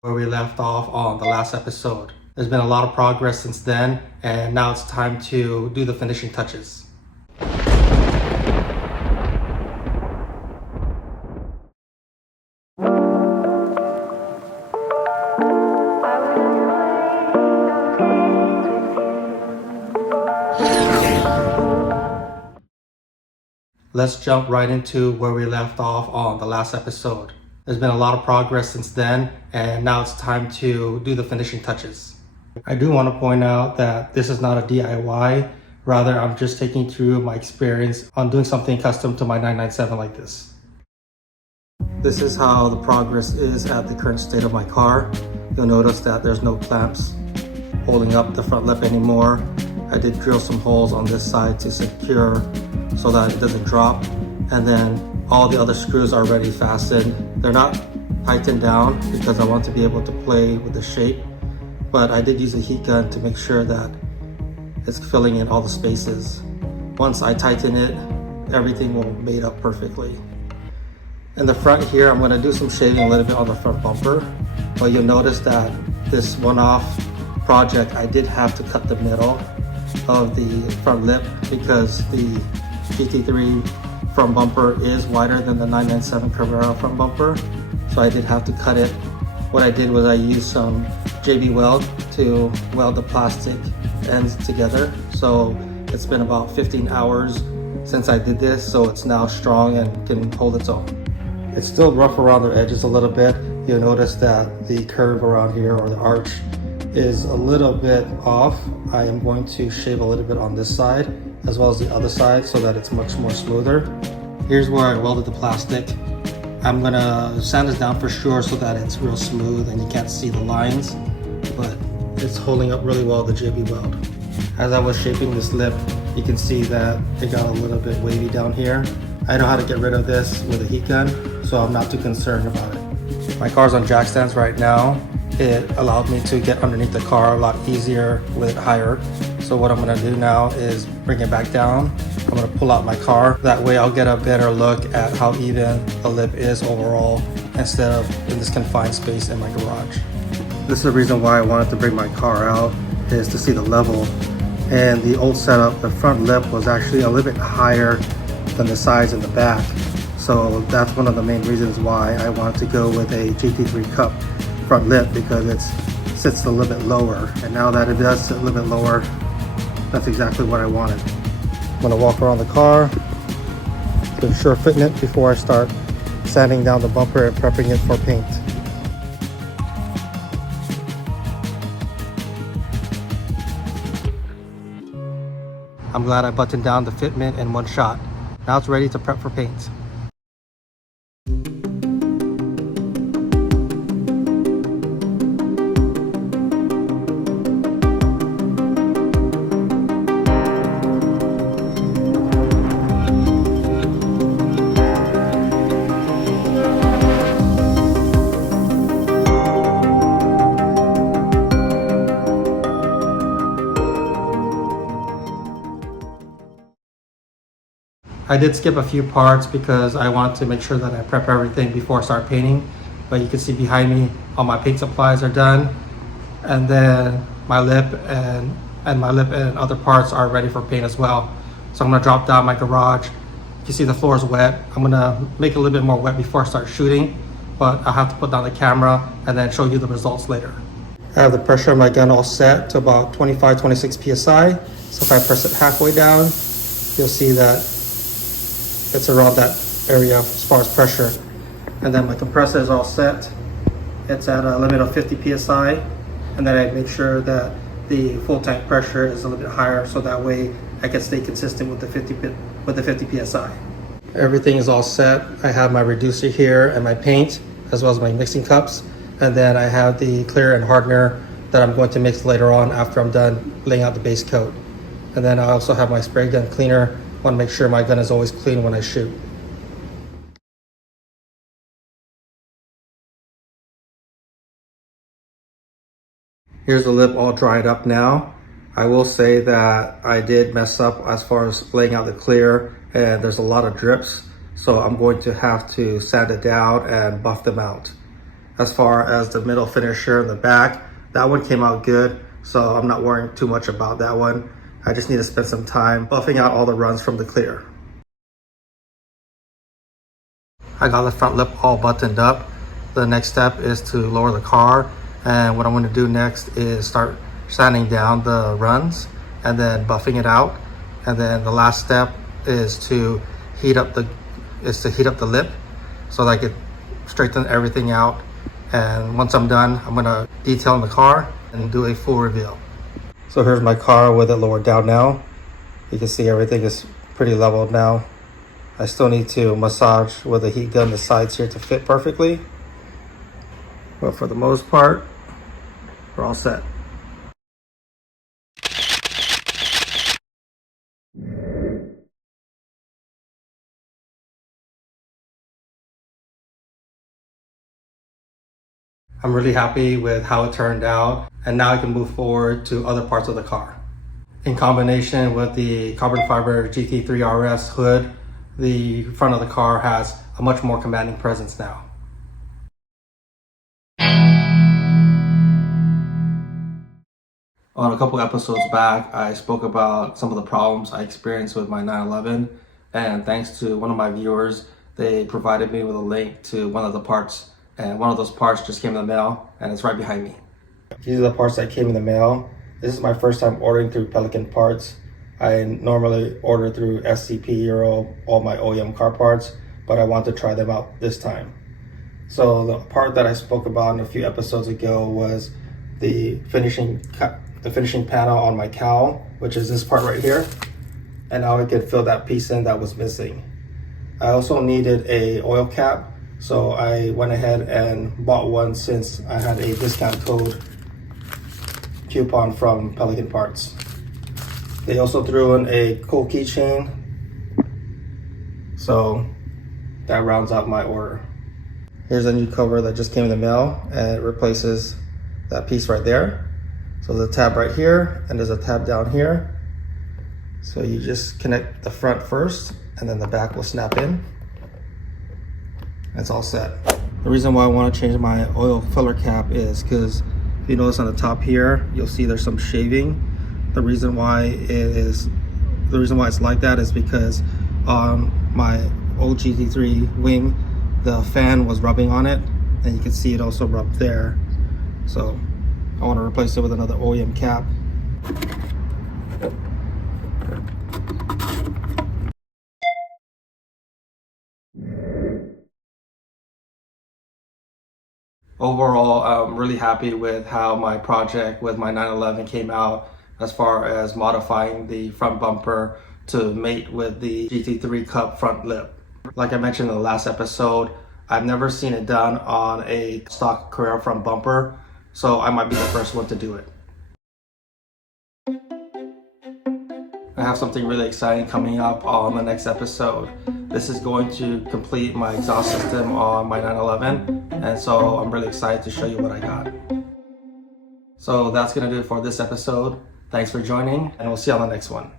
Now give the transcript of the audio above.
Where we left off on the last episode. There's been a lot of progress since then, and now it's time to do the finishing touches. Let's jump right into where we left off on the last episode. There's been a lot of progress since then, and now it's time to do the finishing touches. I do want to point out that this is not a DIY, rather I'm just taking through my experience on doing something custom to my 997 like this. This is how the progress is at the current state of my car. You'll notice that there's no clamps holding up the front lip anymore. I did drill some holes on this side to secure so that it doesn't drop, and then all the other screws are already fastened. They're not tightened down because I want to be able to play with the shape, but I did use a heat gun to make sure that it's filling in all the spaces. Once I tighten it, everything will mate up perfectly. In the front here, I'm going to do some shaving a little bit on the front bumper, but you'll notice that this one-off project, I did have to cut the middle of the front lip because the GT3 front bumper is wider than the 997 Carrera front bumper, so I did have to cut it. What I did was I used some JB weld to weld the plastic ends together. So it's been about 15 hours since I did this, so it's now strong and can hold its own. It's still rough around the edges a little bit. You'll notice that the curve around here, or the arch, is a little bit off. I am going to shave a little bit on this side as well as the other side so that it's much more smoother. Here's where I welded the plastic. I'm gonna sand this down for sure so that it's real smooth and you can't see the lines, but it's holding up really well, the JB weld. As I was shaping this lip, you can see that it got a little bit wavy down here. I know how to get rid of this with a heat gun, so I'm not too concerned about it. My car's on jack stands right now. It allowed me to get underneath the car a lot easier with it higher. So what I'm gonna do now is bring it back down. I'm gonna pull out my car. That way I'll get a better look at how even the lip is overall instead of in this confined space in my garage. This is the reason why I wanted to bring my car out, is to see the level. And the old setup, the front lip was actually a little bit higher than the sides in the back. So that's one of the main reasons why I wanted to go with a GT3 Cup front lip, because it sits a little bit lower. And now that it does sit a little bit lower, that's exactly what I wanted. I'm gonna walk around the car to ensure fitting it before I start sanding down the bumper and prepping it for paint. I'm glad I buttoned down the fitment in one shot. Now it's ready to prep for paint. I did skip a few parts because I wanted to make sure that I prep everything before I start painting. But you can see behind me, all my paint supplies are done. And then my lip and other parts are ready for paint as well. So I'm gonna drop down my garage. You can see the floor is wet. I'm gonna make it a little bit more wet before I start shooting, but I'll have to put down the camera and then show you the results later. I have the pressure of my gun all set to about 25, 26 PSI. So if I press it halfway down, you'll see that it's around that area as far as pressure. And then my compressor is all set. It's at a limit of 50 PSI. And then I make sure that the full tank pressure is a little bit higher, so that way I can stay consistent with the 50 PSI. Everything is all set. I have my reducer here and my paint, as well as my mixing cups. And then I have the clear and hardener that I'm going to mix later on after I'm done laying out the base coat. And then I also have my spray gun cleaner. I want to make sure my gun is always clean when I shoot. Here's the lip all dried up now. I will say that I did mess up as far as laying out the clear, and there's a lot of drips. so I'm going to have to sand it down and buff them out. As far as the middle finisher in the back, that one came out good, so I'm not worrying too much about that one. I just need to spend some time buffing out all the runs from the clear. I got the front lip all buttoned up. The next step is to lower the car, and what I'm going to do next is start sanding down the runs and then buffing it out. And then the last step is to heat up the lip so that I can straighten everything out. And once I'm done, I'm going to detail in the car and do a full reveal. So here's my car with it lowered down now. You can see everything is pretty leveled now. I still need to massage with a heat gun the sides here to fit perfectly. But for the most part, we're all set. I'm really happy with how it turned out, and now I can move forward to other parts of the car. In combination with the carbon fiber GT3 RS hood, the front of the car has a much more commanding presence now. On a couple episodes back, I spoke about some of the problems I experienced with my 911, and thanks to one of my viewers, they provided me with a link to one of the parts, and one of those parts just came in the mail, and it's right behind me. These are the parts that came in the mail. This is my first time ordering through Pelican Parts. I normally order through SCP or all my OEM car parts, but I want to try them out this time. So the part that I spoke about a few episodes ago was the finishing panel on my cowl, which is this part right here. And now I could fill that piece in that was missing. I also needed a oil cap, so I went ahead and bought one since I had a discount code coupon from Pelican Parts. They also threw in a cool keychain, so that rounds out my order. Here's a new cover that just came in the mail, and it replaces that piece right there. So there's a tab right here, and there's a tab down here. So you just connect the front first, and then the back will snap in. It's all set. The reason why I want to change my oil filler cap is because if you notice on the top here, you'll see there's some shaving. The reason why it's like that is because on my old GT3 wing, the fan was rubbing on it, and you can see it also rubbed there. So I want to replace it with another OEM cap. Overall, I'm really happy with how my project with my 911 came out, as far as modifying the front bumper to mate with the GT3 Cup front lip. Like I mentioned in the last episode, I've never seen it done on a stock Carrera front bumper, so I might be the first one to do it. I have something really exciting coming up on the next episode. This is going to complete my exhaust system on my 911, and so I'm really excited to show you what I got. So that's gonna do it for this episode. Thanks for joining, and we'll see you on the next one.